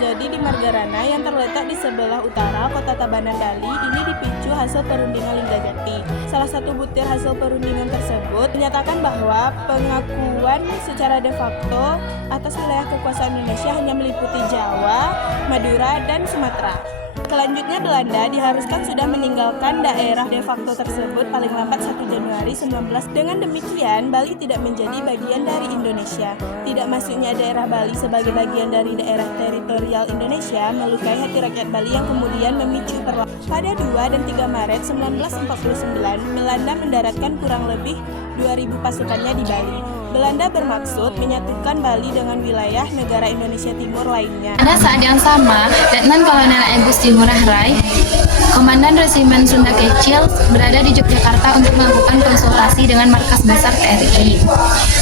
terjadi di Margarana yang terletak di sebelah utara kota Tabanan, Bali ini dipicu hasil perundingan Linggajati. Salah satu butir hasil perundingan tersebut menyatakan bahwa pengakuan secara de facto atas wilayah kekuasaan Indonesia hanya meliputi Jawa, Madura, dan Sumatera. Selanjutnya Belanda diharuskan sudah meninggalkan daerah de facto tersebut paling lambat 1 Januari 19. Dengan demikian, Bali tidak menjadi bagian dari Indonesia. Tidak masuknya daerah Bali sebagai bagian dari daerah teritorial Indonesia melukai hati rakyat Bali yang kemudian memicu perlawanan. Pada 2 dan 3 Maret 1949, Belanda mendaratkan kurang lebih 2.000 pasukannya di Bali. Belanda bermaksud menyatukan Bali dengan wilayah negara Indonesia Timur lainnya. Pada saat yang sama, Letnan Kolonel I Gusti Ngurah Rai, Komandan Resimen Sunda Kecil, berada di Yogyakarta untuk melakukan konsultasi dengan markas besar TNI.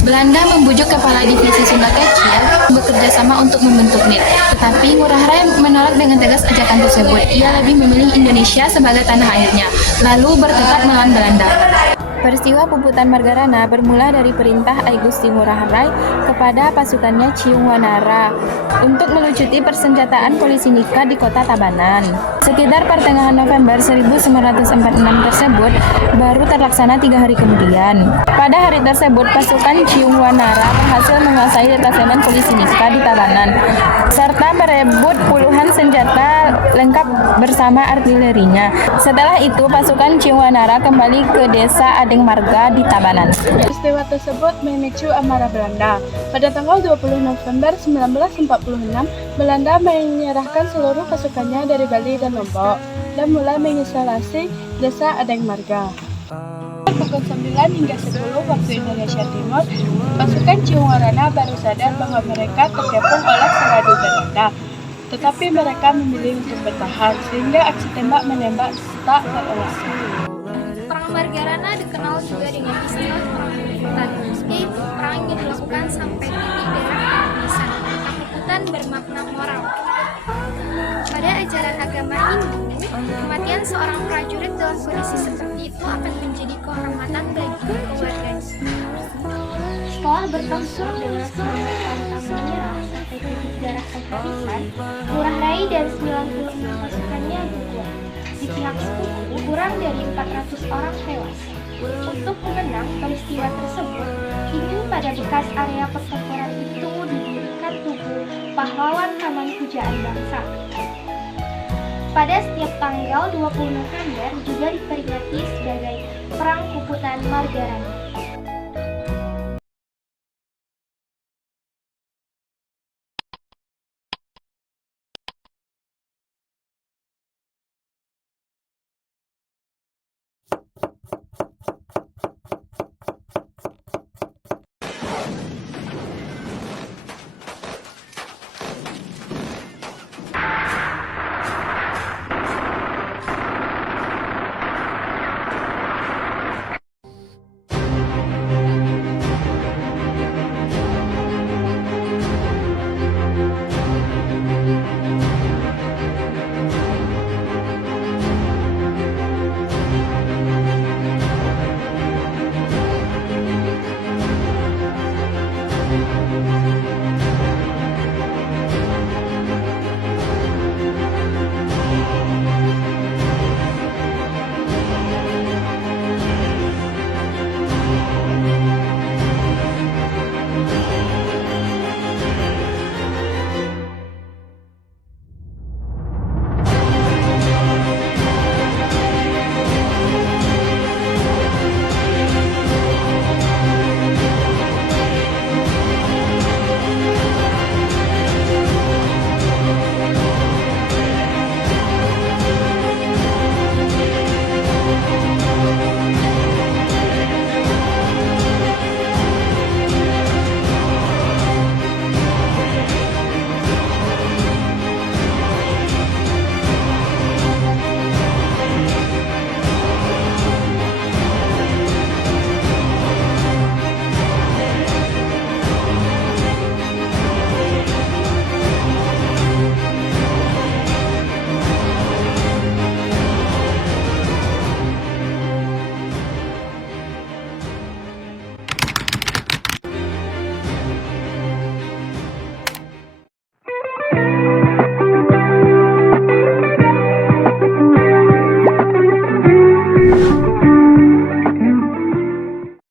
Belanda membujuk kepala divisi Sunda Kecil bekerja sama untuk membentuk NIT, tetapi Ngurah Rai menolak dengan tegas ajakan tersebut. Ia lebih memilih Indonesia sebagai tanah airnya, lalu bertekad melawan Belanda. Peristiwa puputan Margarana bermula dari perintah I Gusti Ngurah Rai kepada pasukannya Ciung Wanara untuk melucuti persenjataan polisi Nika di kota Tabanan. Sekitar pertengahan November 1946 tersebut baru terlaksana 3 hari kemudian. Pada hari tersebut, pasukan Ciung Wanara berhasil menguasai detasemen polisi Nika di Tabanan, serta merebut puluhan senjata lengkap bersama artilerinya. Setelah itu, pasukan Ciung Wanara kembali ke desa Adeng Marga di Tabanan. Peristiwa tersebut memicu amarah Belanda. Pada tanggal 20 November 1946, Belanda menyerahkan seluruh pasukannya dari Bali dan Lombok dan mulai mengisolasi desa Adeng Marga. Pukul 9 hingga 10 waktu Indonesia Timur, pasukan Ciung Wanara baru sadar bahwa mereka terkepung oleh seradu Belanda. Tetapi mereka memilih untuk bertahan, sehingga aksi tembak menembak tak terelakkan. Perang Margarana dikenal juga dengan istilah perang puputan, yaitu perang yang dilakukan sampai titik darah penghabisan. Puputan bermakna moral. Pada ajaran agama Hindu, kematian seorang prajurit dalam kondisi seperti itu akan menjadi kehormatan bagi keluarganya. Setelah bertempur dengan pantang menyerah sampai titik darah penghabisan, Ngurah Rai dan 96 pasukannya gugur. Di pihak sekutu, kurang dari 400 orang tewas. Untuk mengenang peristiwa tersebut, kini pada bekas area pertempuran itu didirikan tugu pahlawan Taman Pujaan Bangsa. Pada setiap tanggal 20 November juga diperingati sebagai Perang Puputan Margarana.